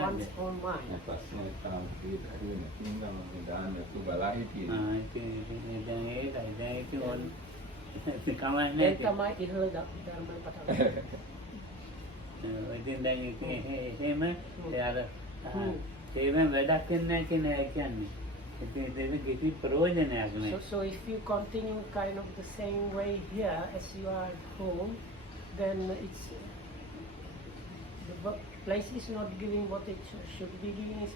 one's own mind. ප්‍රශ්නේ තමයි හරියම නින්දම දාන්න තුබලා හිටියේ. දැන් ඒකයි දැන් ඒක ඕන කමන්නේ ඒ තමයි ඉහළ ධර්ම පටන් ඉතින් දැන් එහෙම එයාලා ඒවෙන් වැඩක් වෙන්නේ නැහැ කියන එක කියන්නේ. ඉතින් ඒක කිසි ප්‍රයෝජනයක් නැහැ. So if you continue kind of the same way here as you are at home, then it's the place is not giving what it should be giving. Is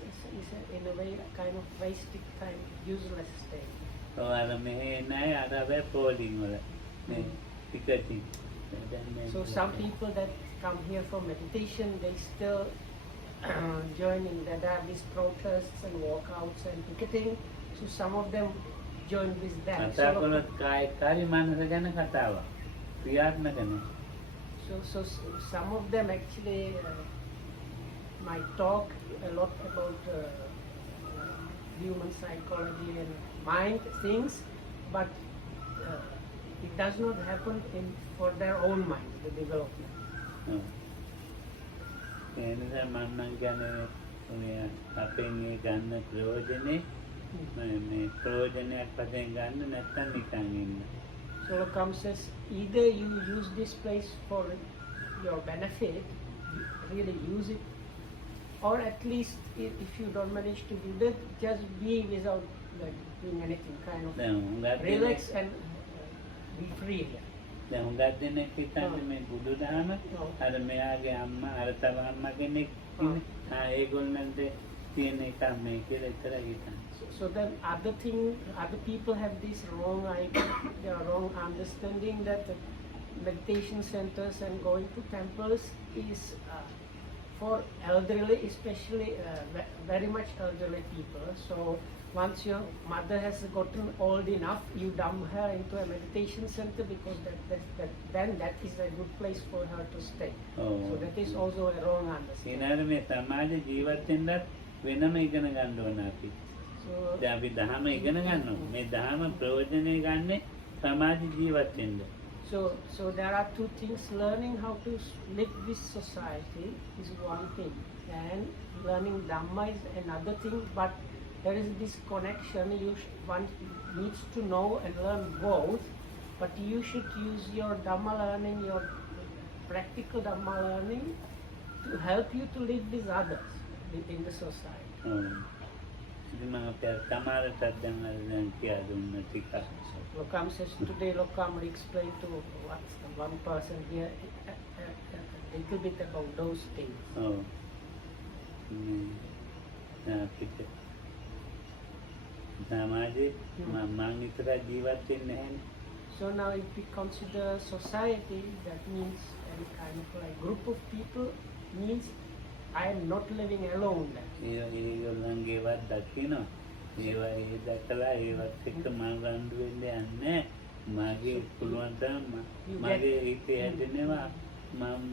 in a way kind of wasted time, useless state. අර මෙහෙ නැහැ අර වෙ පොලිං වල මේ ටිකටින්. So some people that come here for meditation, they still joining that there are these protests and walkouts and picketing. So some of them join with that. So some of them actually might talk a lot about human psychology and mind things, but it does not happen for their own mind, the development. එනිසා මම කියන්නේ අපෙන් මේ ගන්න ප්‍රයෝජනේ මේ ප්‍රයෝජනයක් වශයෙන් ගන්න නැත්නම් නිකන් ඉන්න. So Lokam says either you use this place for your benefit, really use it, or at least if you don't manage to do that, just be without doing anything, kind of relax and be free. දැන් හුඟක් දෙනෙක් හිතන්නේ මේ බුදුදහම අර මෙයාගේ අම්මා අර තව අම්මා කෙනෙක් ඉන්නේ ඒගොල්ලන්ට තියෙන එක මේ කියලා විතරයි හිතන්නේ. So then other people have this wrong idea, wrong understanding that meditation centers and going to temples is for elderly, especially very much elderly people. So once your mother has gotten old enough, you dump her into a meditation center because then that is a good place for her to stay. So that is also a wrong understanding. ඊනර මේ සමාජ ජීවත් වෙන්නත් වෙනම ඉගෙන ගන්න ඕන අපි. දැන් අපි දහම ඉගෙන ගන්නවා. මේ දහම ප්‍රයෝජනෙ ගන්නෙ සමාජ ජීවත් වෙන්න. So there are two things. Learning how to live with society is one thing, and learning Dhamma is another thing. But there is this connection. One needs to know and learn both. But you should use your Dhamma learning, your practical Dhamma learning, to help you to live with others in the society. Lokam says today Lokam will explain to one person here a little bit about those things. So now if we consider society, that means any kind of like group of people, means I am not living alone then. ඒවා ඒ දැකලා ඒවත් එක්ක මම රණ්ඩු වෙන්න යන්නේ මගේ පුළුවන් තරම් මගේ හිතේ හැදෙනවා මම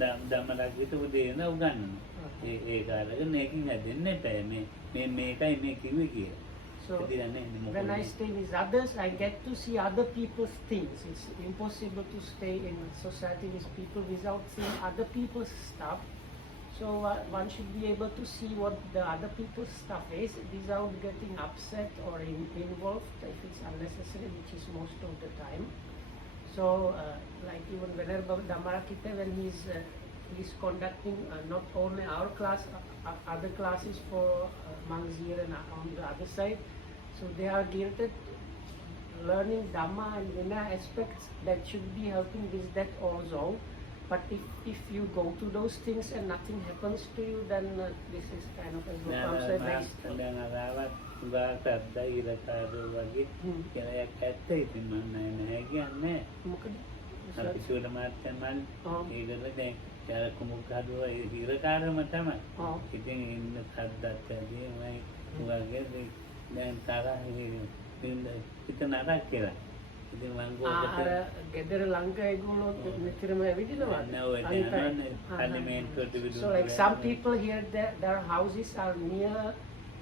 දැන් දමලක් විතර උදේන උගන්වනවා ඒක අරගෙන ඒකින් හැදෙන්නේ නැහැ මේ මේකයි මේ කිව්වේ කියලා. So when I stay with others, I get to see other people's things. It's impossible to stay in society with people without seeing other people's stuff. So one should be able to see what the other people's stuff is without getting upset or involved if it's unnecessary, which is most of the time. So like even Venerable Dhammarakita, when he's conducting not only our class, other classes for monks here and on the other side. So they are geared learning Dhamma and Vinaya aspects that should be helping with that also. But if you go to those things and nothing happens to you, then this is kind of as Lokam said, waste. ගෙදර ලංකා ඒගොල්ලෝ මෙතරම ඇවිදිනවා. So like some people here, their houses are near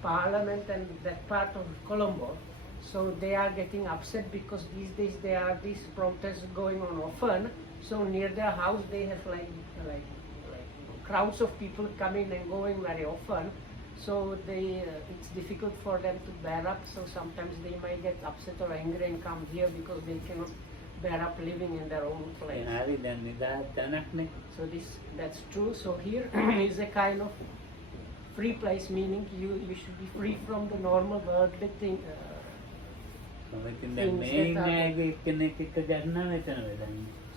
Parliament and that part of Colombo. So they are getting upset because these days there are these protests going on often. So near their house they have like crowds of people coming and going very often. So it's difficult for them to bear up. So sometimes they might get upset or angry and come here because they cannot bear up living in their own place. So that's true. So here is a kind of free place, meaning you should be free from the normal worldly thing.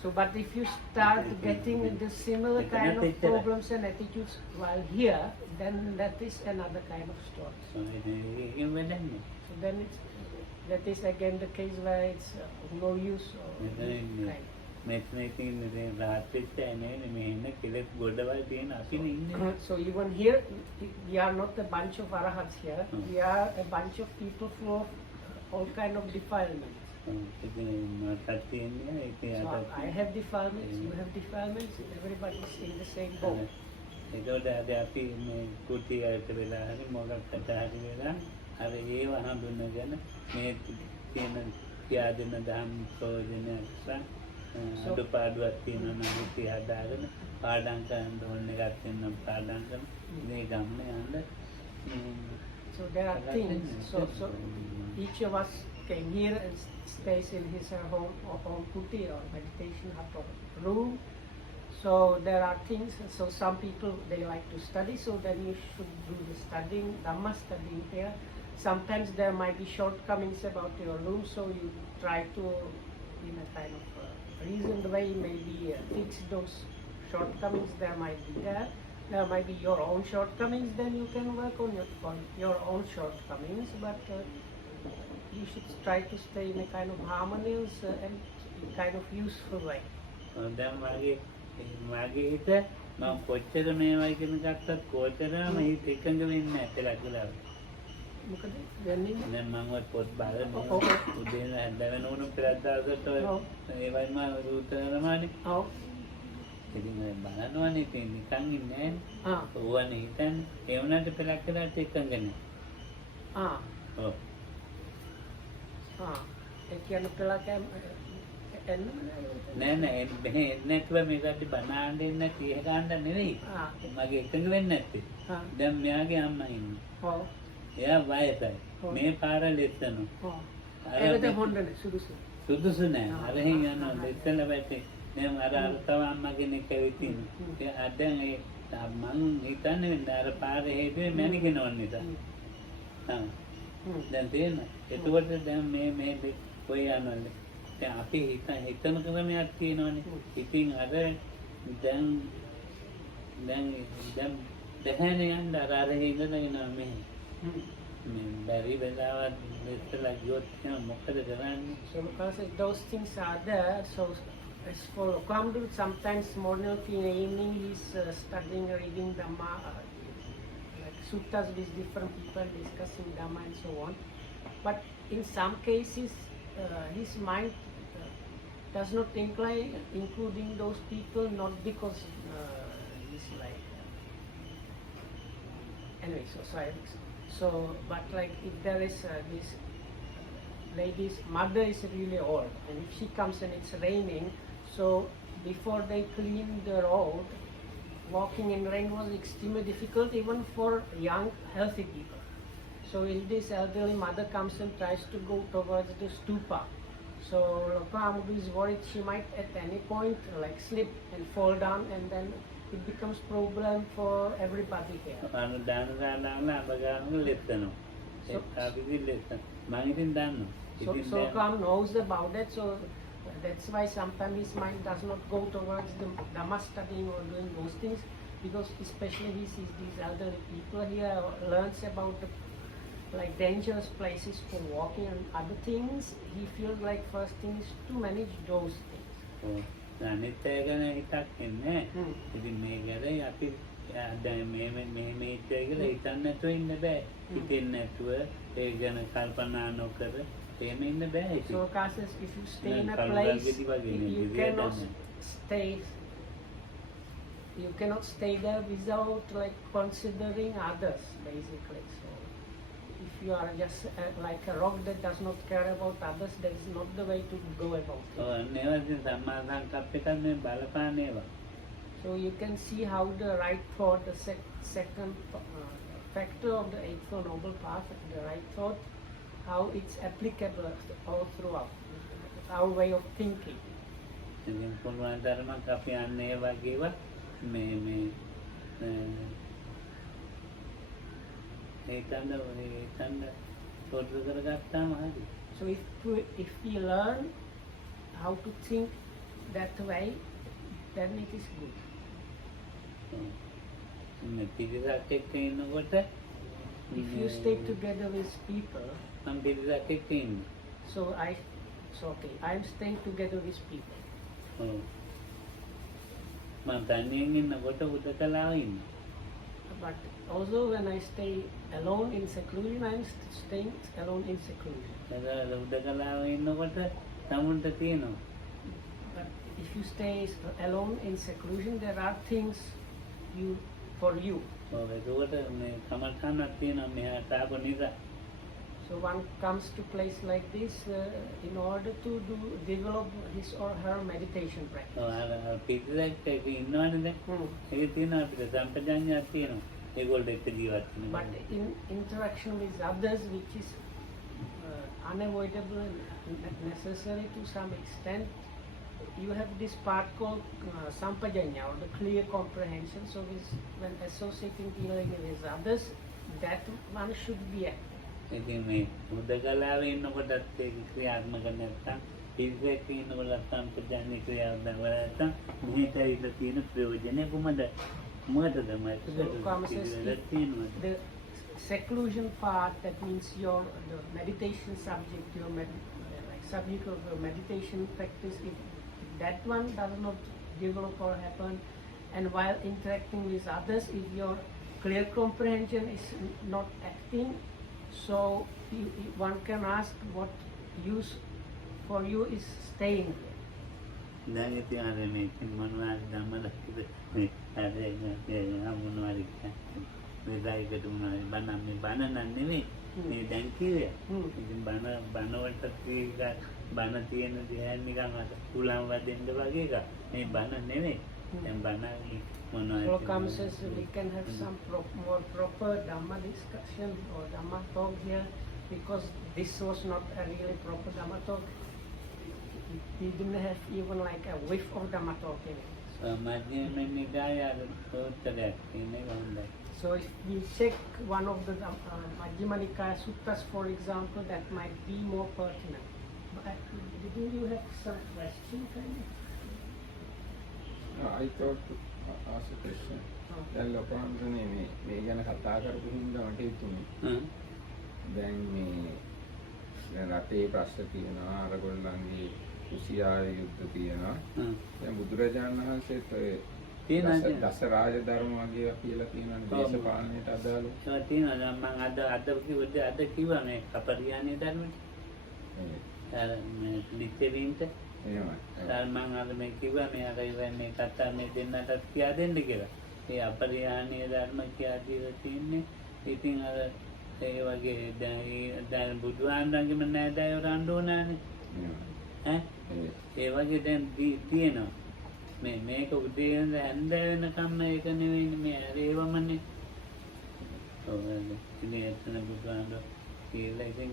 So, but if you start getting the similar kind of problems and attitudes while here, then that is another kind of story. So then that is again the case where it's no use or kind. So even here, we are not a bunch of arahats here. We are a bunch of people full of all kind of defilements. So I have defilements, you have defilements, everybody is in the same boat. So there are things, so each of us came here and stays in his or her home kuti or meditation hut or room. So there are things, so some people they like to study, so then you should do the studying, Dhamma studying here. Sometimes there might be shortcomings about your room, so you try to, in a kind of reasoned way, maybe fix those shortcomings. There might be there might be your own shortcomings, then you can work on your own shortcomings, but you should try to stay in a kind of harmonious and kind of useful way. So because those things are there, so as for Kamdu, sometimes morning in the evening he's studying, reading Dhamma, like suttas with different people, discussing Dhamma and so on. But in some cases, his mind does not incline, including those people, not because he's like anyway. So but like if there is this lady's mother is really old, and if she comes and it's raining, so before they clean the road, walking in rain was extremely difficult even for young healthy people. So if this elderly mother comes and tries to go towards the stupa, so Loka is worried she might at any point like slip and fall down, and then it becomes problem for everybody here. So Kam knows about that, so that's why sometimes his mind does not go towards the Dhamma studying or doing those things, because especially he sees these elderly people here, learns about the like dangerous places for walking and other things. He feels like first thing is to manage those things. So Kasis, if you stay in a place, you cannot stay there without like considering others, basically. So if you are just like a rock that does not care about others, that is not the way to go about it. So you can see how the right thought, the second factor of the Eightfold Noble Path, the right thought, how it's applicable all throughout, our way of thinking. ඉතින් පුළුවන් තරමක් අපි අන්න ඒ වගේව මේ ඒකන්න තොරතුරු කරගත්තාම හරි. So if we learn how to think that way, then it is good. මේ පිරිසක් එක්ක ඉන්නකොට If you stay together with people, මම පිරිසක් එක්ක ඉන්නේ. so okay, I'm staying together with people. ඔව්. මම තනියෙන් ඉන්නකොට උදකලාව ඉන්නේ. But also when I stay alone in seclusion, I'm staying alone in seclusion. ඒක උදකලාව ඉන්නකොට තමුන්ට තියෙනවා. But if you stay alone in seclusion, there are things for you. ඔව් ඒකට මේ කමඨානක් තියෙනවා මෙහාට ආපු නිසා. So one comes to place like this in order to develop his or her meditation practice. ඔව් අර පිරිසක් එක්ක ඉන්නවනේ දැන්. ඒක තියෙනවා අපිට සම්පජාඤ්ඤයක් තියෙනවා. ඒගොල්ලෝ එක්ක ජීවත් වෙන. But in interaction with others, which is unavoidable and necessary to some extent, you have this part called sampajanya, or the clear comprehension. So when associating dealing with others, that one should be active. ඉතින් මේ උදකලාවේ ඉන්නකොටත් ඒක ක්‍රියාත්මක නැත්නම් පිරිසක් ඉන්නකොට සම්පජාඤ්ඤ ක්‍රියාත්මක නැත්නම් මෙහෙට ඉඳලා තියෙන ප්‍රයෝජනය කොහමද? මොකටද the seclusion part, that means the meditation subject, subject of your meditation practice, if that one does not develop or happen, and while interacting with others, if your clear comprehension is not acting, so one can ask what use for you is staying here. දැන් ඉතින් අර මේ මොනවාද ධම්මලක්ෂිත මේ අර මොනවාද මේ ගායකට මොනවාද බණ නම් නෙමෙයි මේ දැන් කිව්වේ. ඉතින් බණ වලට බණ තියෙන දේ නිකන් අර කුලම් වදින්න වගේ එකක්. මේ බණ නෙමෙයි. දැන් බණ මොනවාද? Slokam says we can have some more proper Dhamma discussion or Dhamma talk here, because this was not a really proper Dhamma talk. We didn't have even like a whiff of Dhamma talk in it. So if we check one of the Majjhima Nikaya suttas, for example, that might be more pertinent. But didn't you have some question? No, I thought to ask a question. දැන් ලොකෝන්සනේ මේ ගැන කතා කරපු හින්දා මට හිතුනේ. දැන් මේ රටේ ප්‍රශ්න තියෙනවා, අරගොල්ලන්ගේ කුසියාවේ යුද්ධ තියෙනවා. දැන් බුදුරජාණන් වහන්සේත් දස රාජධර්ම වගේ කියලා තියෙනවානේ දේශපාලනයට අදාළව. ඒක තියෙනවා. මම අද කිව්වා මේ කපරියානේ ධර්මෙට. අර මේ ලිච්ඡවීන්ට එහෙමයි. මම අර මේ කිව්වා මේ අර මේ කතා මේ දෙන්නටත් කියා දෙන්න කියලා. ඒ අපරිහානීය ධර්ම කියා දීලා තින්නේ. ඉතින් අර ඒ වගේ දැන් බුදුහාමුදුරන්ගේම නෑදෑයෝ රණ්ඩු වුණානේ. ඒ වගේ දැන් තියෙනවා. මේක උදේ ඉඳන් හැන්ද වෙනකම් ඒක නෙවෙයි මේ ඒවමනේ. ඔව් ඉතින් එතන බුදුහාමුදුර කියලා ඉතින්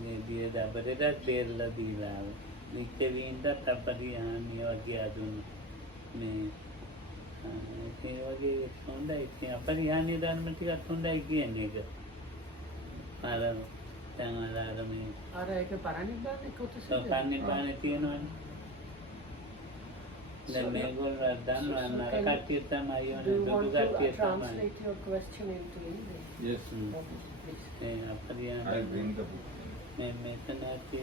මේ දිය දබරට බේරලා දීලා ලිච්ඡවීන්ට අපරිහානීය වගේ අදුන්නා. මේ ඒ වගේ හොඳයි. ඉතින් අපරිහානීය ධර්ම ටිකක් හොඳයි කියන්නේ ඒක. අර දැන් අර මේ අර ඒක පරිනිබ්බානේ කොටස. පරිනිබ්බානේ තියෙනවනේ. දැන් මේගොල්ලෝ දන්නවා අර කට්ටිය තමයි යන්නේ දුක කට්ටිය තමයි. Translate your question into English. Yes. A අපරිහානීය I bring the book. මෙතන ඇති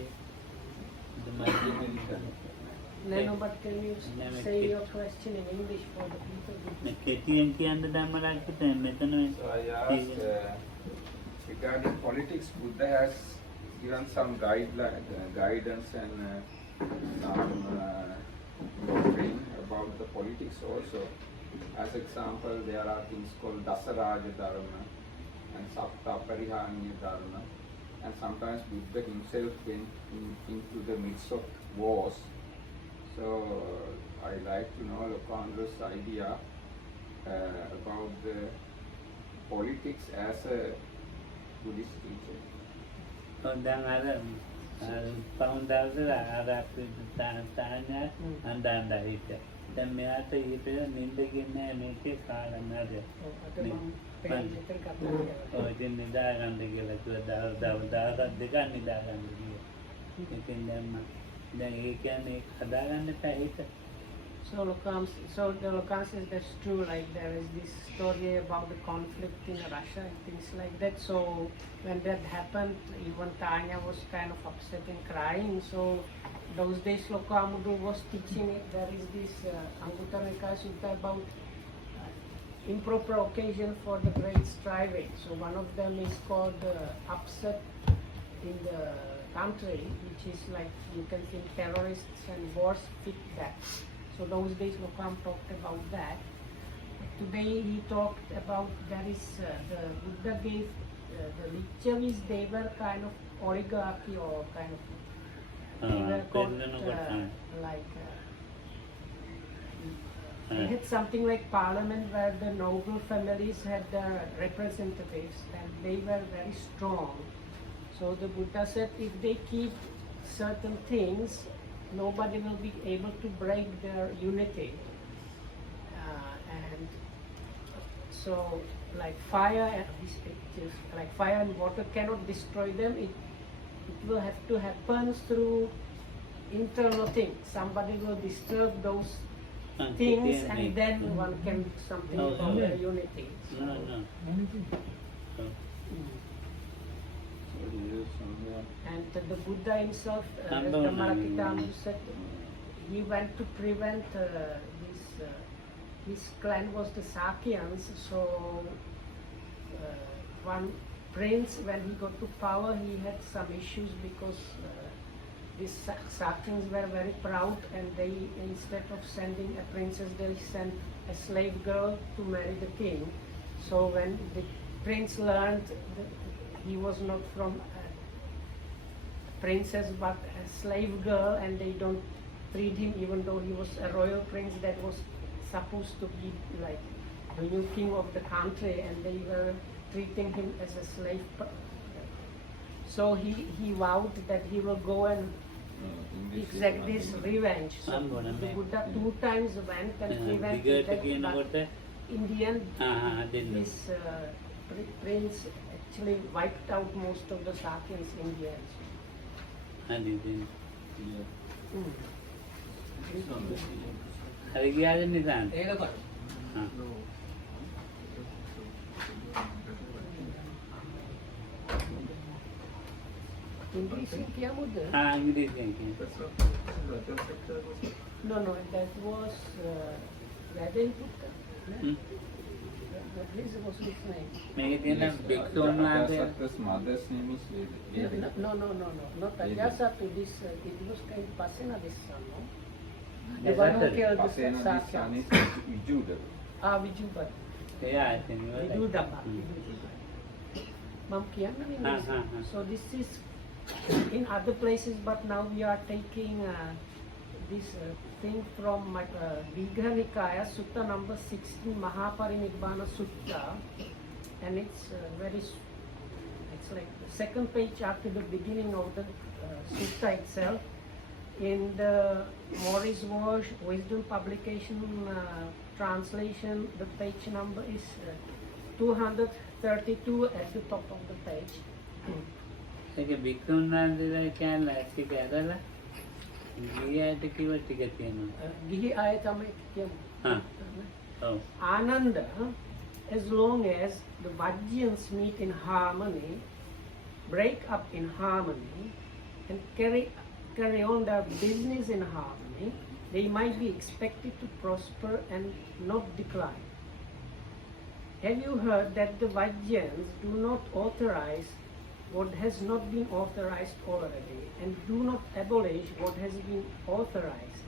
No, but can you say your question in English for the people? කෙටියෙන් කියන්න ධම්මලක්ෂිත මෙතන So I asked regarding politics, Buddha has given some guidance and some doctrine about the politics also. As example, there are things called Dasaraja Dharma and Sapta Parihaniya Dharma. And sometimes Buddha himself went into the midst of wars. So I like to know Lokandra's idea about the politics as a Buddhist teacher. දැන් අර පවුන්ඩාවද අර තාන්‍ය අන්ඩාන්ඩා හිට දැන් මෙයාට ඊට නින්දකින් නෑ මේකේ කාලන්නද ඔය ඉතින් නිදාගන්න කියලා කිව්වා දවස් දෙකක් නිදාගන්න කිව්වා. ඉතින් දැන් ඒ කියන්නේ හදාගන්න එපා හිත. So the Lokan says that's true, like there is this story about the conflict in Russia and things like that. So when that happened, even Tanya was kind of upset and crying. So those days Lokamudu was teaching it. There is this Anguttara Nikaya Sutta about improper occasion for the great striving. So one of them is called upset in the country, which is like, you can think terrorists and wars fit that. So those days Lokam talked about that. Today he talked about there is the Buddha gave the Lichavis, they were kind of oligarchy or kind of they were called they had something like parliament where the noble families had their representatives and they were very strong. So the Buddha said if they keep certain things, nobody will be able to break their unity. And so like fire and these pictures, like fire and water cannot destroy them. It will have to happen through internal things. Somebody will disturb those things and then one can do something about their unity. So, and the Buddha himself, the Malakitama said, he went to prevent his clan was the Sakyans. So one prince, when he got to power, he had some issues because these Sakyans were very proud, and they, instead of sending a princess, they sent a slave girl to marry the king. So when the prince learned that he was not from a princess but a slave girl, and they don't treat him, even though he was a royal prince that was supposed to be like the new king of the country, and they were treating him as a slave. So he vowed that he will go and exact this revenge. So the Buddha 2 times went and prevented that, but in the end this prince actually wiped out most of the Sakyans in the end. හරි ගියාද නිදාන්න? English kya Buddha? ඉංග්‍රීසියෙන් කියන්න. No, that was Raden Buddha. This was his name. මේකේ තියෙන බික්ෂුන් වහන්සේ Ajasatta's mother's name is Veda. No, not Ajasattu. This it was kind of Pasena, this son, no? The one who killed the Pasena, this son Sakyans. is Vijuda. Vijubhat. එයා ඉතින් Vijudabha. Mam kiyanna English. So this is in other places, but now we are taking this thing from Vigraha Nikaya, Sutta number 16, Mahaparinibbana Sutta, and it's it's like the second page after the beginning of the Sutta itself. In the Morris Walsh Wisdom Publication translation, the page number is 232 at the top of the page. ඒකේ බික්ෂුන් වහන්සේලා කියන්නේ ඇටි කරලා ගියාට කිව්ව ටික තියෙනවා. Gihi ayatama kiyamu. ඔව්. Ananda, as long as the Vajjans meet in harmony, break up in harmony, and carry on their business in harmony, they might be expected to prosper and not decline. Have you heard that the Vajjans do not authorize what has not been authorized already, and do not abolish what has been authorized,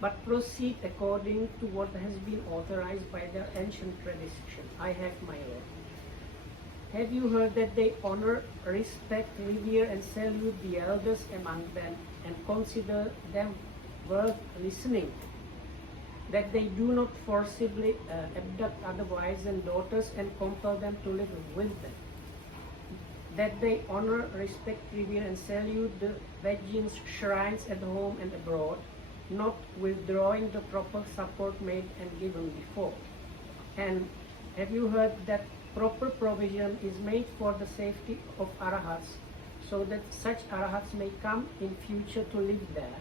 but proceed according to what has been authorized by their ancient tradition? I have my own. Have you heard that they honor, respect, revere, and salute the elders among them, and consider them worth listening to? that they do not forcibly abduct other wives and daughters and compel them to live with them, that they honor, respect, revere, and salute the Vajjians' shrines at home and abroad, not withdrawing the proper support made and given before. And have you heard that proper provision is made for the safety of arahats, so that such arahats may come in future to live there,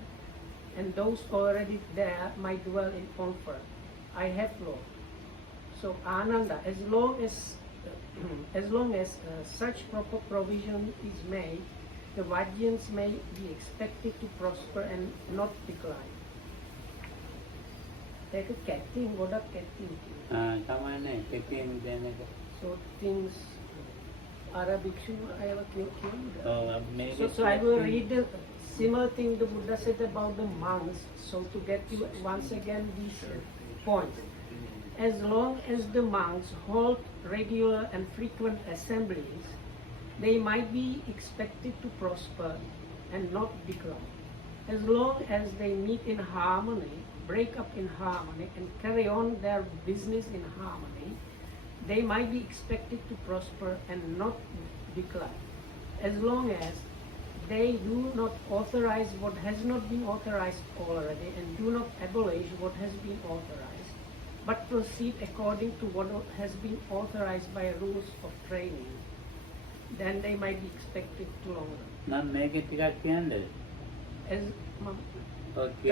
and those already there might dwell in comfort. I have Lord. So Ananda, as long as such proper provision is made, the Vajjans may be expected to prosper and not decline. Take a catting, what a catting. Come on, catting, then. So things Arabic I have Oh, so I will read the similar thing the Buddha said about the monks. So to get you once again these points. As long as the monks hold regular and frequent assemblies, they might be expected to prosper and not decline. As long as they meet in harmony, break up in harmony, and carry on their business in harmony, they might be expected to prosper and not decline. As long as they do not authorize what has not been authorized already and do not abolish what has been authorized, but proceed according to what has been authorized by rules of training, then they might be expected to long run. Ma'am, make it As okay.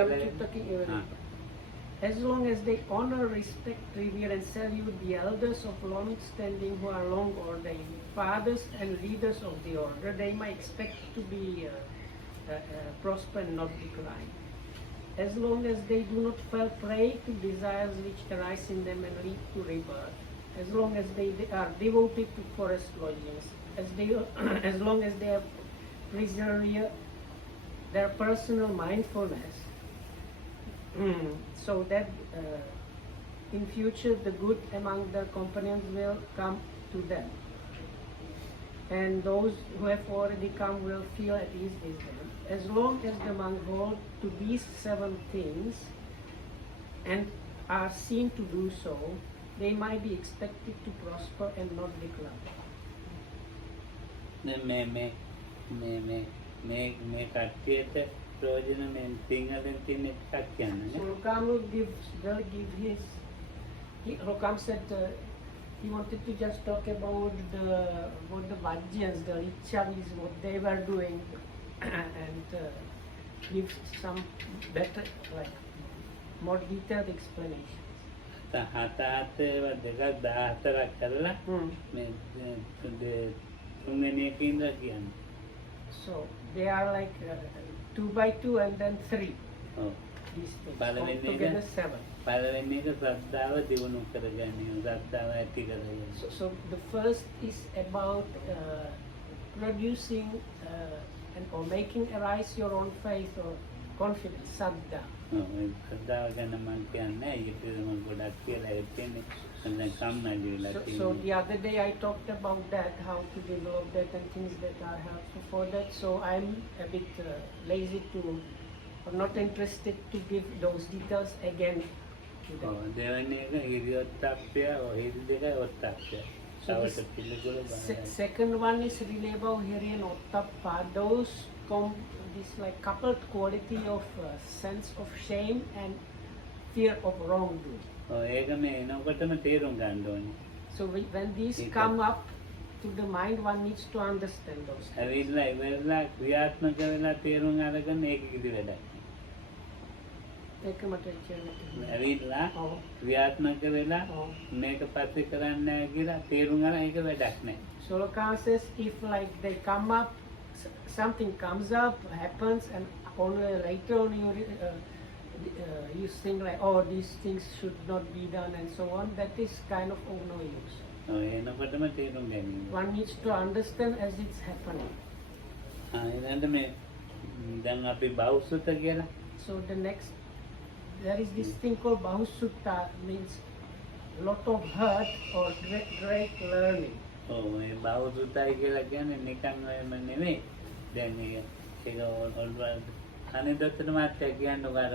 As long as they honor, respect, revere, and salute the elders of long standing who are long ordained, fathers and leaders of the order, they might expect to be prosper and not decline. As long as they do not fall prey to desires which arise in them and lead to rebirth, as long as they are devoted to forest lodgings, as long as they have preserved their personal mindfulness, so that in future the good among their companions will come to them, and those who have already come will feel at ease with them. As long as the monk hold to these 7 things and are seen to do so, they might be expected to prosper and not decline. මේ කට්ටියට ප්‍රයෝජන සිංහලෙන් තියෙන එකක් කියන්නේ. So Rokam will give his. Rokam said he wanted to just talk about what the Vajjans, the Richavis, what they were doing, and give some better, like more detailed explanations. හතේ දෙකක් 14ක් කරලා මේ තුන්වෙනි එකේ ඉඳලා කියන්නේ. So they are like 2 by 2 and then 3. Oh. These things. පළවෙනි Altogether 7. පළවෙනි එක ශ්‍රද්ධාව දියුණු කරගන්නේ. ශ්‍රද්ධාව ඇති කරගන්නේ. So the first is about producing or making arise your own faith or confidence, saddha. ශ්‍රද්ධාව ගැන මම කියන්නේ ඒක මම ගොඩක් කියලා හිතන්නේ. So the other day I talked about that, how to develop that and things that are helpful for that. So I'm a bit lazy to, or not interested to give those details again to them. දෙවෙනි එක හිරියොත්ප්පය ඔහිරි දෙක ඔත්ප්පය. So the second one is really about hiri and ottappa. Those this like coupled quality of sense of shame and fear of wrongdoing. ඒක මේ එනකොටම තේරුම් ගන්න ඕනේ. So when these come up to the mind, one needs to understand those. ඇවිල්ලා ඉවරලා ක්‍රියාත්මක වෙලා තේරුම් අරගෙන ඒක කිසි වැඩක් නෑ. ඇවිල්ලා ක්‍රියාත්මක වෙලා මේක පස්සේ කරන්නේ නැහැ කියලා තේරුම් අරන් ඒක වැඩක් නෑ. So Lacan says if like they come up, something comes up, happens, and only later on you think like, oh, these things should not be done and so on, that is kind of of no use. එනකොටම තේරුම් ගැනීම. One needs to understand as it's happening. ඊළඟට මේ දැන් අපි බෞසුත කියලා. So the next, there is this thing called Bahusutta, means lot of hurt or great learning. මේ බෞසුතයි කියලා කියන්නේ නිකන් ඔයම නෙමෙයි. දැන් ඒක අනිදත්තර මාත්‍ය කියන්නේ අර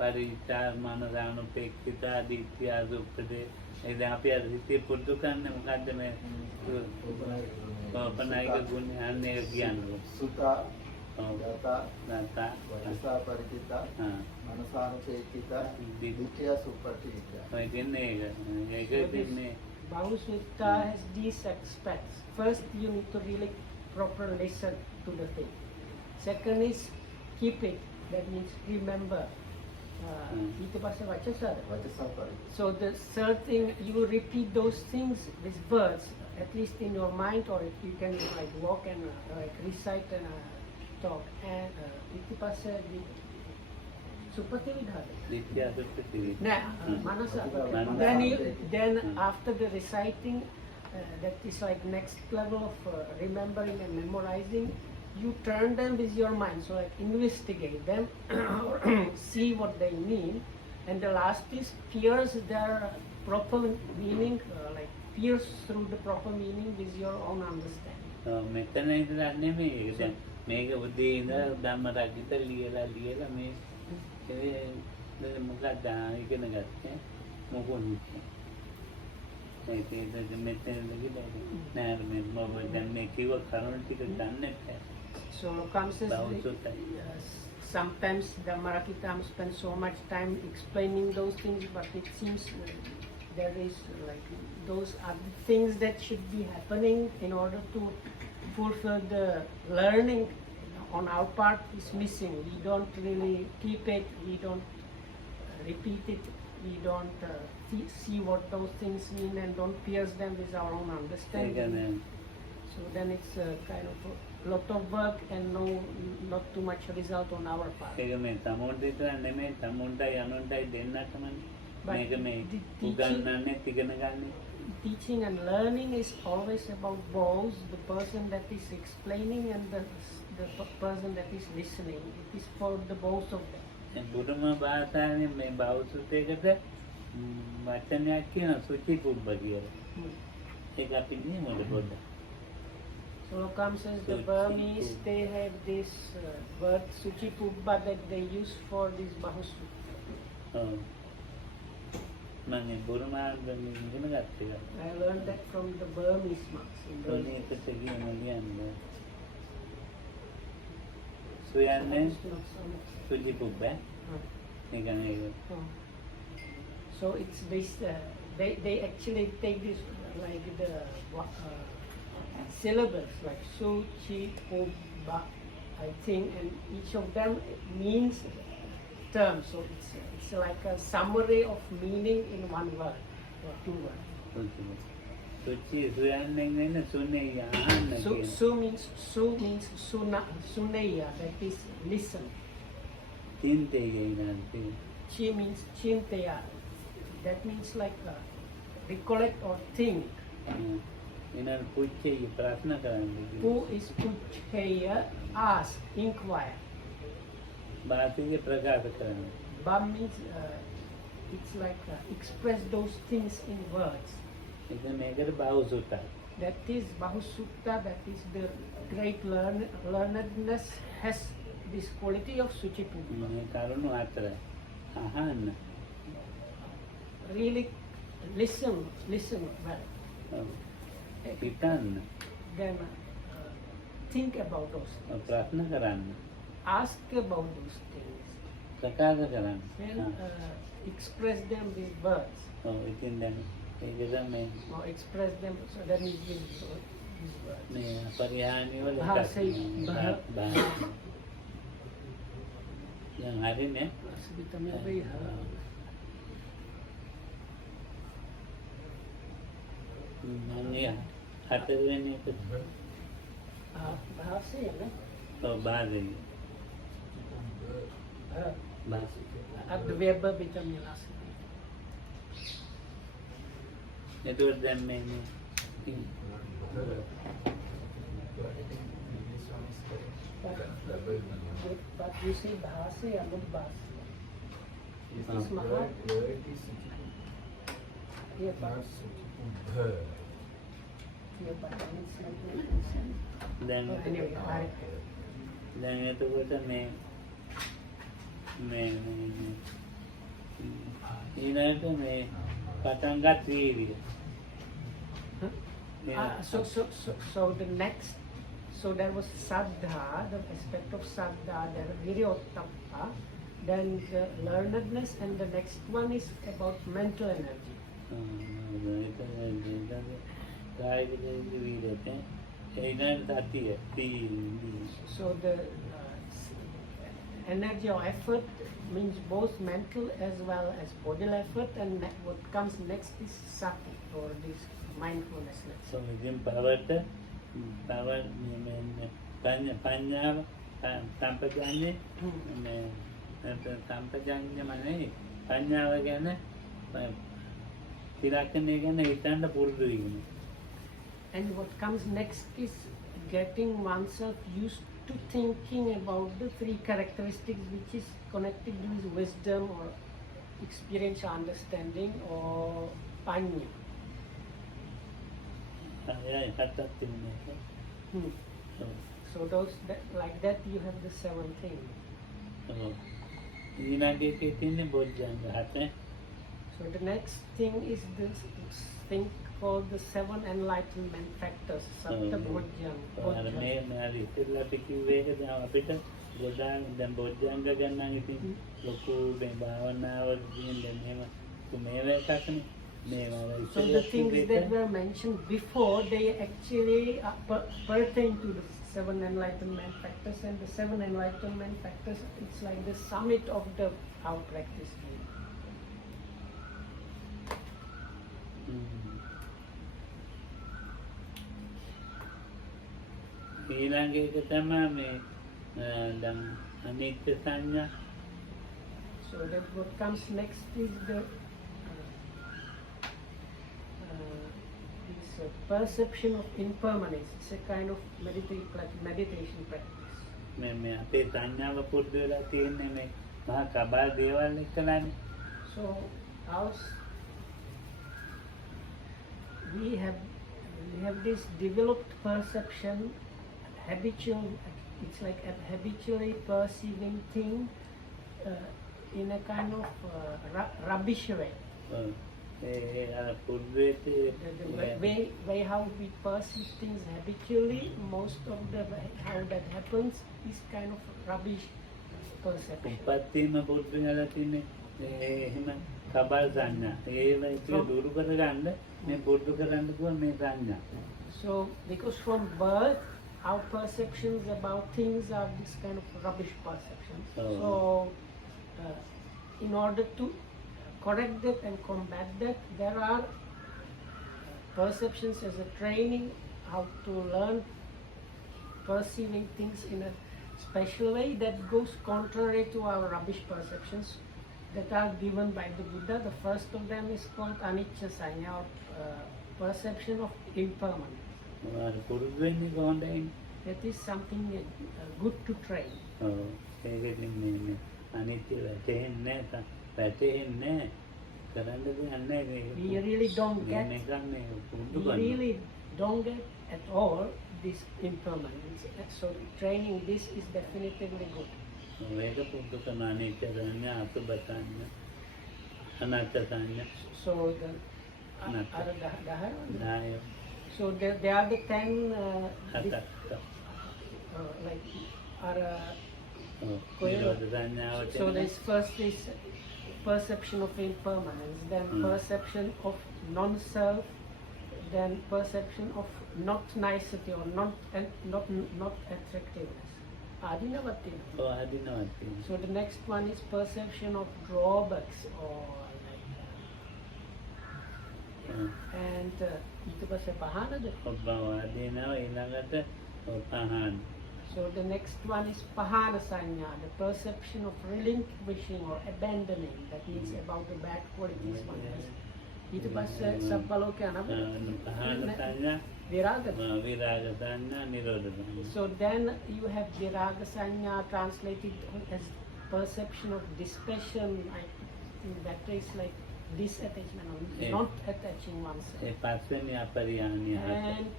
පරිත්‍යා මනසානුපේක්ඛිතා දිට්ඨිය සුප්පදේ එද අපි අර හිතේ පුරුදු කරන්නේ මොකද්ද මේ ඕපනායක ගුණ අන්නේ කියන්නේ සුතා දතා වචසා පරිචිතා මනසානුපේක්ඛිතා දිට්ඨිය සුප්පටිච්ච. ඔය දෙන්නේ ඒක දෙන්නේ Bahusutta has these aspects. First, you need to really proper listen to the thing. Second is keep it. That means remember. Itu bahasa wacasa. වචසා පරිචිතා. So the third thing, you repeat those things, these words, at least in your mind, or if you can like walk and like recite and talk. And itu bahasa di Supati Vidhara. දිට්ඨිය සුප්පදේ Nah, manasa. Then after the reciting, that is like next level of remembering and memorizing. You turn them with your mind, so like investigate them, or see what they mean, and the last is pierce their proper meaning, like pierce through the proper meaning with your own understanding. මෙතන ඉඳලා නෙමෙයි ඒක දැන් මේක උදේ ඉඳලා ධම්ම රාගිත ලියලා මේ මොකක්ද ඉගෙන ගත්තේ මොකොන්නේ ඒක මෙතන ඉඳලා නෑ මම දැන් මේ කිව්ව කරුණු ටික දන්නේ නැහැ. So comes sometimes the Marakitam spend so much time explaining those things, but it seems there is like those other things that should be happening in order to fulfill the learning on our part is missing. We don't really keep it, we don't repeat it, we don't see what those things mean and don't pierce them with our own understanding. So then it's kind of a lot of work and not too much result on our part. ඒක මේ තමෝන්ට විතර නෙමෙයි තමෝන්ටයි අනුන්ටයි දෙන්නටමනේ But මේක මේ the උගන්වන්නේ ඉගෙන ගන්න. teaching and learning is always about both the person that is explaining and the person that is listening. It is for the both of them. දැන් බුදුම භාෂාවේ මේ බෞද්ධයකට වචනයක් කියන සුචි පුබ්බ කියලා. ඒක අපි නියමද පොඩ්ඩක්. So Lokam says the Burmese, they have this word Suchi Pubba that they use for this Bahusutta. ඔව්. මම බුරුමාර්ගයෙන් ඉගෙන ගත්තා. I learned that from the Burmese monks in Burma. ඒකට කියන්නේ සුයන්නේ සුචි පුබ්බ. ඒකනේ ඒක. So it's this. They actually take this like the syllables like Su, Chi, Pu, Ba, I think, and each of them means terms. So it's like a summary of meaning in one word or two words. සුචි සුයන්නේ නේ සුනේ යහන්න කියන. Su means suneya, that is listen. තින්තේ නන්ති. Chi means chinteya, that means like recollect or think. එනල් පුච්චේ ප්‍රශ්න කරන්නේ. Pu is puchheya, ask, inquire. භාෂික ප්‍රකාශ කරන්නේ. Ba means it's like express those things in words. ඒක මේකට බෞසුත. That is Bahusutta, that is the great learnedness has this quality of Suchipubba. මේ කරුණු අතර අහන්න. Really listen well. හිතන්න. Then think about those things. ප්‍රශ්න කරන්න. Ask about those things. ප්‍රකාශ කරන්න. Then express them with words. ඔව් ඉතින් දැන් ඒක තමයි Or express them, so that is with words. මේ පරිහානිය වල Bahasa දැන් හරිනේ. Kita lebih මන්නේ හතරවෙනි එක bahasa ya kan? ඔව් බාහිර bahasa Ada verba bisa menjelaskan. එතකොට දැන් මේ But you say bahasa ya not bahasa. Is mahal? Iya Pak. Iya Pak. දැන් Anyway, දැන් එතකොට මේ ඊළඟට මේ පටන් ගත් වීර්යය. So the next, so there was saddha, the aspect of saddha, then viryottappa, then the learnedness, and the next one is about mental energy. So the energy or effort means both mental as well as bodily effort, and what comes next is sati, or this mindfulness. So ඉතින් පවට පඤ්ඤාව සම්පජාඤ්ඤේ සම්පජාඤ්ඤමනේ පඤ්ඤාව ගැන තිරක්කනේ ගැන හිතන්න පුරුදු වීම. And what comes next is getting oneself used to thinking about the three characteristics which is connected with wisdom or experiential understanding or panya. So those like that you have the seven things. So the next thing is this thing called the seven enlightenment factors, Sapta So the things that were mentioned before, they actually pertain to the seven enlightenment factors, and the seven enlightenment factors, it's like the summit of our practice. ඊළඟ එක තමයි මේ දැන් අනිත්‍ය සංඥා. So that what comes next is the this perception of impermanence. It's a kind of meditation practice. මේ අපේ සංඥාව පුරුදු වෙලා තියෙන්නේ මේ මහා කබා දේවල් එක්කලානේ. So we have this developed perception, habitual, it's like a habitually perceiving thing in a kind of rubbish way. The way how we perceive things habitually, most of the way how that happens is kind of rubbish perception. So because from birth our perceptions about things are this kind of rubbish perceptions. So in order to correct that and combat that, there are perceptions as a training, how to learn perceiving things in a special way that goes contrary to our rubbish perceptions that are given by the Buddha. The first of them is called anicca sanya, or perception of impermanence. That is something good to train. We really don't get at all this impermanence. So training this is definitively good. So so there are the 10 so this first is perception of impermanence, then perception of non-self, then perception of not nicety or not attractiveness. Adinavati. So the next one is perception of drawbacks or and ඊට පස්සේ පහනද? So the next one is pahana sanya, the perception of relinquishing or abandoning. That means about the bad qualities one has. ඊට පස්සේ සබ්බලෝක අනබ්බ viraga sanya, nirodha sanya. So then you have viraga sanya translated as perception of dispassion. I think that is like disattachment or not attaching oneself. And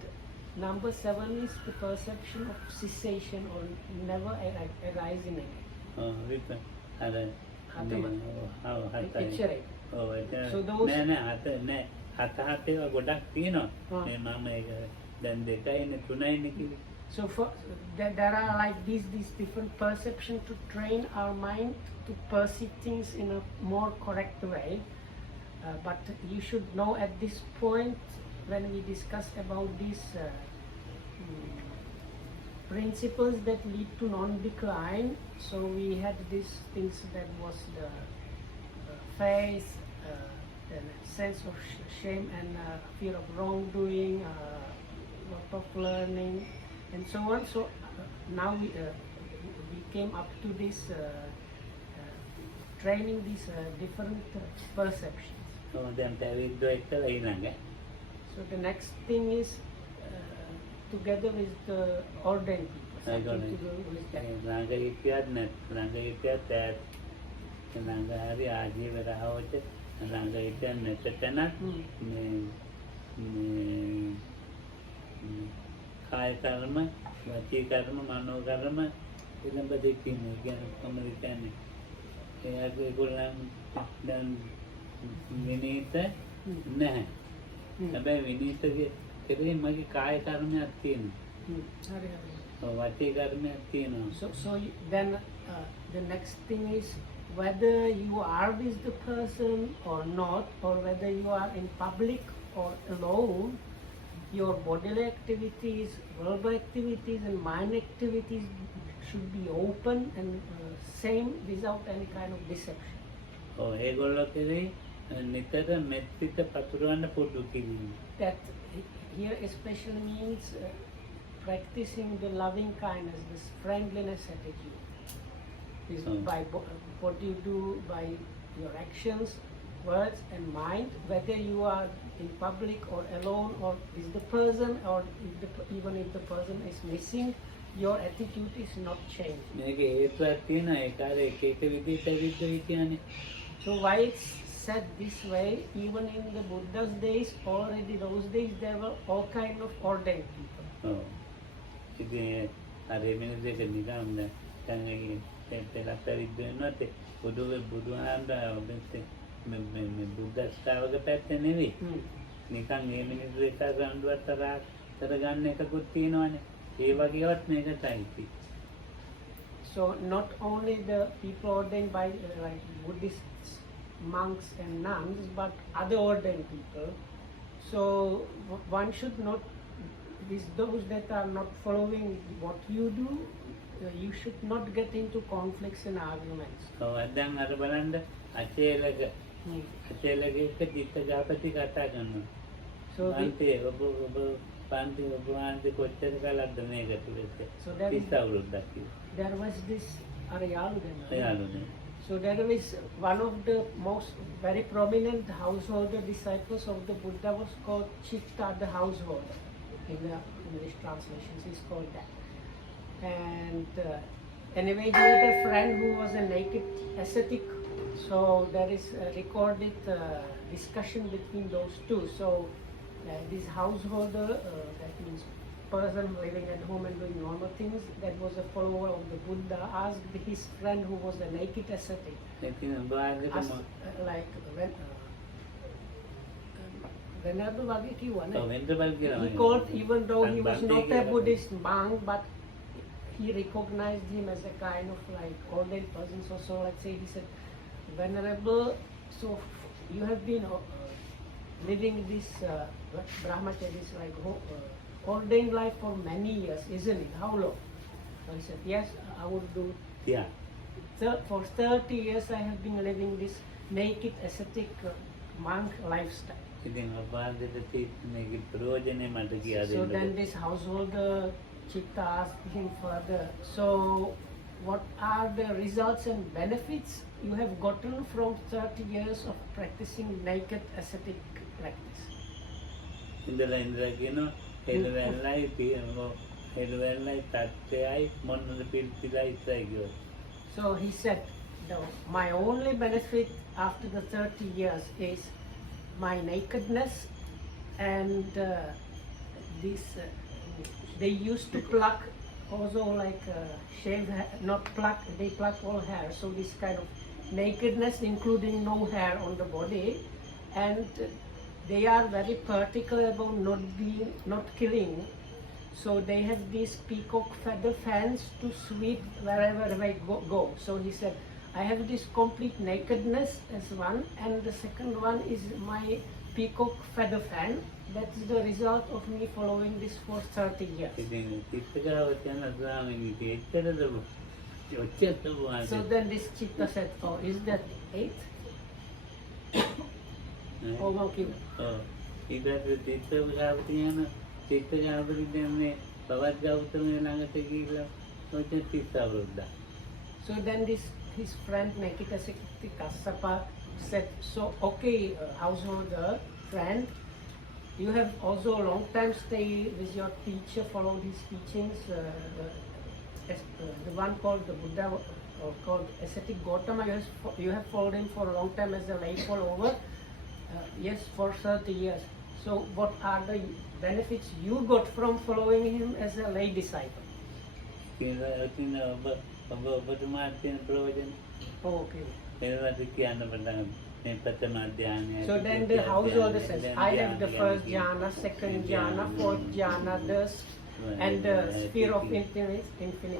number 7 is the perception of cessation or never arising again. එච්චරයි. So those- නෑ හත ඒවා ගොඩක් තියෙනවා. මේ මම ඒක දැන් 2යිනේ 3යිනේ කිව්වේ. So there are like these different perceptions to train our mind to perceive things in a more correct way. But you should know at this point when we discuss about these principles that lead to non-decline. So we had these things that was the faith, then sense of shame and fear of wrongdoing, lot of learning, and so on. So now we came up to this training these different perceptions. දැන් පැවිද්දෝ එක්කලා ඊළඟ So the next thing is together with the ordained people. Something to do with that. ළඟ හිටියත් ළඟ හිටියත් ළඟ හරි ආජීව රාවත ළඟ හිටියත් නැතනත් මේ කාය කර්ම වාචික කර්ම මනෝ කර්ම එළඹ දෙකින්නේ කියන කොහොමද කියන්නේ ඒගොල්ලන් දැන් විනීත නැහැ හැබැයි විනීතගේ කෙරෙහි මගේ කාය කර්මයක් තියෙනවා වාචික කර්මයක් තියෙනවා So then the next thing is whether you are with the person or not, or whether you are in public or alone, your bodily activities, verbal activities and mind activities should be open and same without any kind of deception. ඒගොල්ලෝ කෙරෙහි නිතර මෙත්තිත පතුරවන්න පුරුදු කිරීම. That here especially means practicing the loving kindness, this friendliness attitude. Is by what you do by your actions, words and mind, whether you are in public or alone or with the person, or even if the person is missing, your attitude is not changing. මේකේ හේතුවක් තියෙනවා ඒක අර එක එක විදිහට විද්ද කියන්නේ. So why it's said this way, even in the Buddha's days, already those days there were all kind of ordained people. ඉතින් අර මිනිස් දෙක නිකන් දැන් පෙරලා පරිද්ද වෙනවාත් බුදුහාමුදුරුවෝ මේ බුද්ධ ශ්‍රාවක පැත්තේ නෙවෙයි. නිකන් මේ මිනිස් දෙක ගන්නුවත් කරගන්න එකකුත් තියෙනවානේ. ඒ වගේවත් මේකටයි. So not only the people ordained by like Buddhists, monks and nuns, but other ordained people. So one should not, with those that are not following what you do, you should not get into conflicts and arguments. දැන් අර බලන්න අචේලක එක චිත්ත ජාපති කතා කරනවා. So අන්තේ ඔබ පාන්ති ඔබ ආන්ති කොච්චර කාලක්ද මේකට වෙච්ච. So that is, 30 අවුරුද්දක් there was this යාළුනේ. So there is one of the most very prominent householder disciples of the Buddha was called Chitta the householder. In the English translations is called that. And anyway, he had a friend who was a naked ascetic. So there is a recorded discussion between those two. So this householder, that means person living at home and doing normal things, that was a follower of the Buddha, asked his friend who was a naked ascetic, asked, like venerable වගේ කිව්වනේ. He called, even though he was not a Buddhist monk, but he recognized him as a kind of like ordained person. So let's say he said, venerable, so you have been living this brahmacharya, this like ordained life for many years, isn't it? How long? So he said, yes, I would do. Yeah. For 30 years I have been living this naked ascetic monk lifestyle. ඉතින් අපාන්දෙට මේකේ ප්‍රයෝජනේ මට කියා So දෙන්න. then this householder Chitta asked him further, so what are the results and benefits you have gotten from 30 years of practicing naked ascetic practice? ඉඳලා කියනවා හෙළවැල්ලයි තත්ත්වයයි මොනද පිළිපිලා ඉස්සයි කිව්වා. So he said, my only benefit after the 30 years is my nakedness, and this they used to pluck also like shave hair, not pluck, they pluck all hair, so this kind of nakedness, including no hair on the body, and they are very particular about not killing. So they have these peacock feather fans to sweep wherever they go. So he said, I have this complete nakedness as one, and the second one is my peacock feather fan. That's the result of me following this for 30 years. So then this Chitta said, oh, is that 8? Oh, okay. So then his friend Nekita Sekti Kassapa said, so okay, householder friend, you have also a long time stay with your teacher, followed his teachings, the one called the Buddha, or called ascetic Gautama, you have followed him for a long time as a lay follower, yes, for 30 years. So what are the benefits you got from following him as a lay disciple? Oh, okay. So then the householder says, I have the first jhana, second jhana, fourth jhana, and the sphere of infinite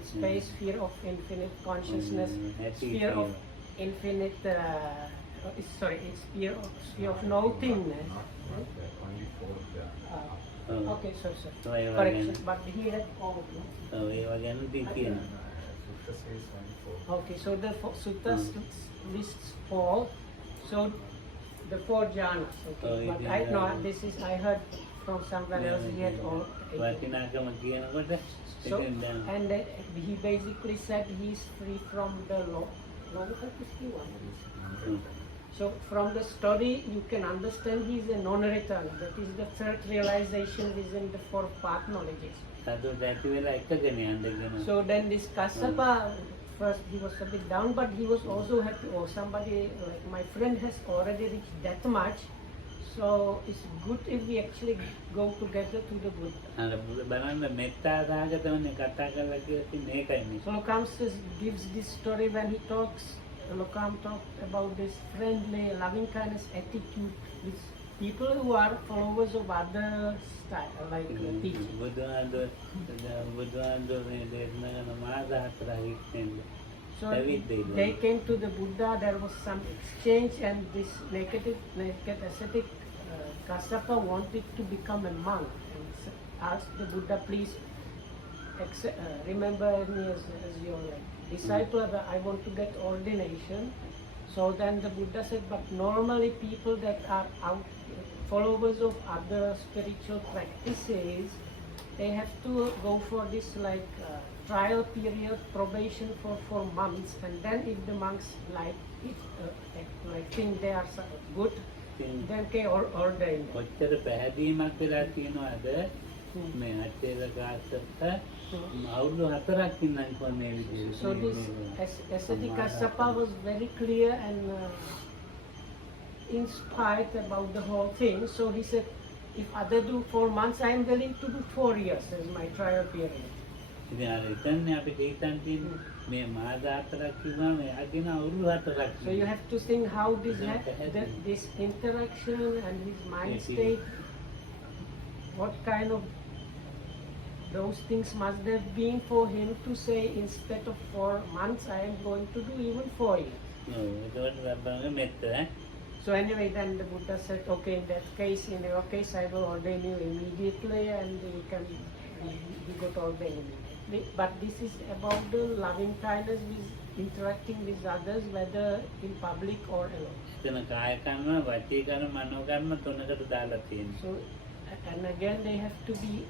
space, sphere of infinite consciousness, sphere of infinite, sphere of nothingness. Okay, so correction, but he had all. Okay, so the sutta lists 4. So the 4 jhanas. Okay, but I know I heard from someone else he had all 8. So, and he basically said he is free from the law. So from the story you can understand he is a non-returner. That is the third realization within the 4 path knowledges. So then this Kassapa, first he was a bit down, but he was also happy. Oh, somebody like my friend has already reached that much. So it's good if we actually go together to the Buddha. So Lokam gives this story when he talks. Lokam talked about this friendly, loving kindness attitude with people who are followers of other style, like teachers. So they came to the Buddha, there was some exchange, and this naked ascetic Kassapa wanted to become a monk and asked the Buddha, please remember me as your disciple, I want to get ordination. So then the Buddha said, but normally people that are followers of other spiritual practices, they have to go for this trial period, probation for 4 months, and then if the monks like it, think they are good, then they ordain. So this ascetic Kassapa was very clear and inspired about the whole thing. So he said, if others do 4 months, I am willing to do 4 years as my trial period. So you have to think how this interaction and his mind state, what kind of those things must have been for him to say, instead of 4 months, I am going to do even 4 years. So anyway, then the Buddha said, okay, in that case, in your case, I will ordain you immediately, and you got ordained immediately. But this is about the loving kindness with interacting with others, whether in public or alone. So, and again, they have to be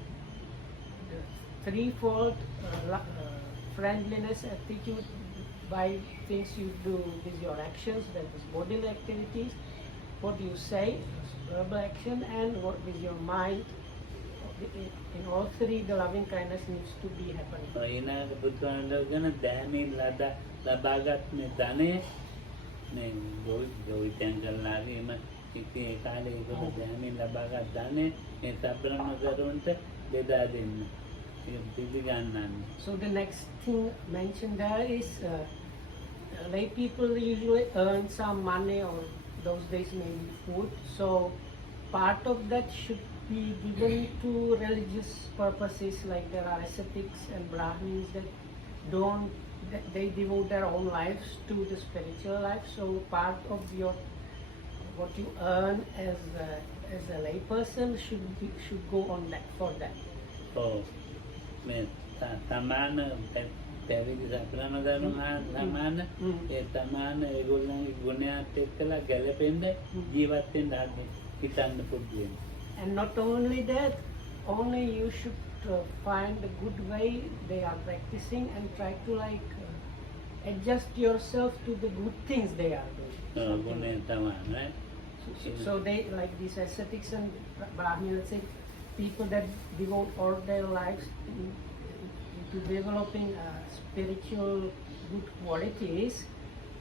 threefold friendliness attitude by things you do with your actions, that is bodily activities, what you say, verbal action, and what with your mind. In all 3, the loving kindness needs to be happening. So the next thing mentioned there is lay people usually earn some money, or those days maybe food. So part of that should be given to religious purposes. Like there are ascetics and Brahmins that they devote their own lives to the spiritual life. So part of what you earn as a lay person should go on that for that. ඔව් මේ සමාන පැවිදි සතරන දරුණු සමාන ඒ සමාන ඒගොල්ලන්ගේ ගුණයත් එක්කලා ගැලපෙන්න ජීවත් වෙන්න හිතන්න පුදුයි. And not only that, only you should find a good way they are practicing and try to adjust yourself to the good things they are doing. ගුණය තමයි. So they, like these ascetics and Brahmins, say people that devote all their lives to developing spiritual good qualities,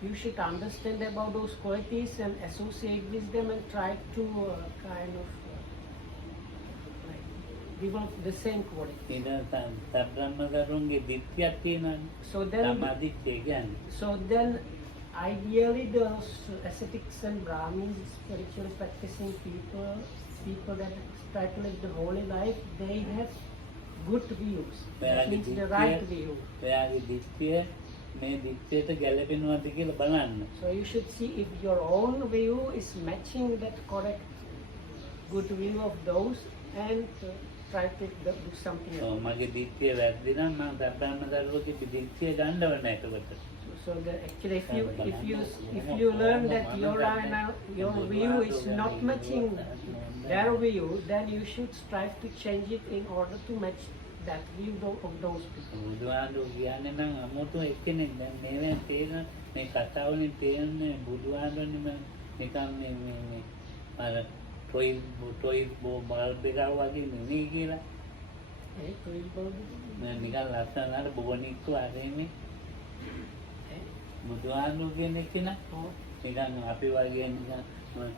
you should understand about those qualities and associate with them and try to develop the same quality. So then ideally those ascetics and Brahmins, spiritually practicing people that try to live the holy life, they have good views. That means the right view. So you should see if your own view is matching that correct good view of those and try to do something else. So actually if you learn that your view is not matching their view, then you should strive to change it in order to match that view of those people. බුදුහාමුදුරු කියන එක නේ නිකන් අපි වගේ නිකන්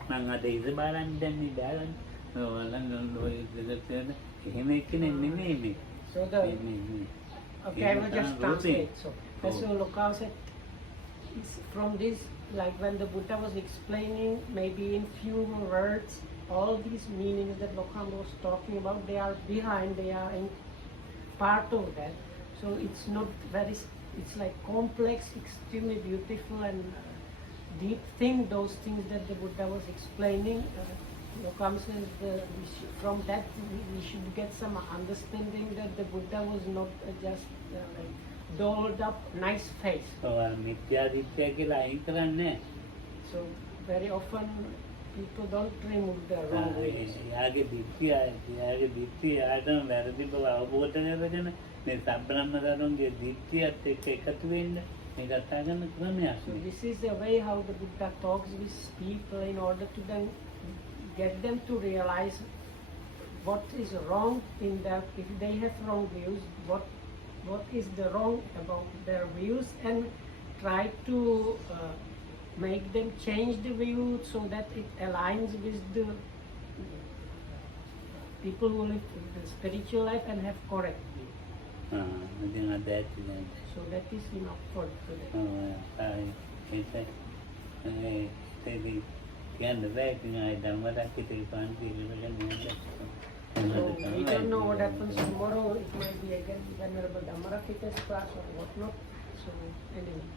මං අද ඉඳ බලන්න දැන් මේ බැලන් ඔයලන් ඔය දෙදෙන එහෙම එක්කනේ නෙමෙයි මේ. So okay, I will just translate. So as Lokal said, from this, like when the Buddha was explaining, maybe in few words, all these meanings that Lokal was talking about, they are behind, they are in part of that. So it's not very. It's like complex, extremely beautiful and deep thing, those things that the Buddha was explaining. Lokam says from that we should get some understanding that the Buddha was not just dolled up nice face. So very often people don't remove the wrong ways. මේ සම්බ්‍රහ්මදරුන්ගේ දිට්ඨියත් එක්ක එකතු වෙන්න මේ කතා කරන ක්‍රමයක්. So this is the way how the Buddha talks with people in order to then get them to realize what is wrong in their, if they have wrong views, what is the wrong about their views, and try to make them change the view so that it aligns with the people who live the spiritual life and have correct view. So that is enough for today. So we don't know what happens tomorrow. It might be again Venerable Dhammarakita's class or whatnot. So anyway.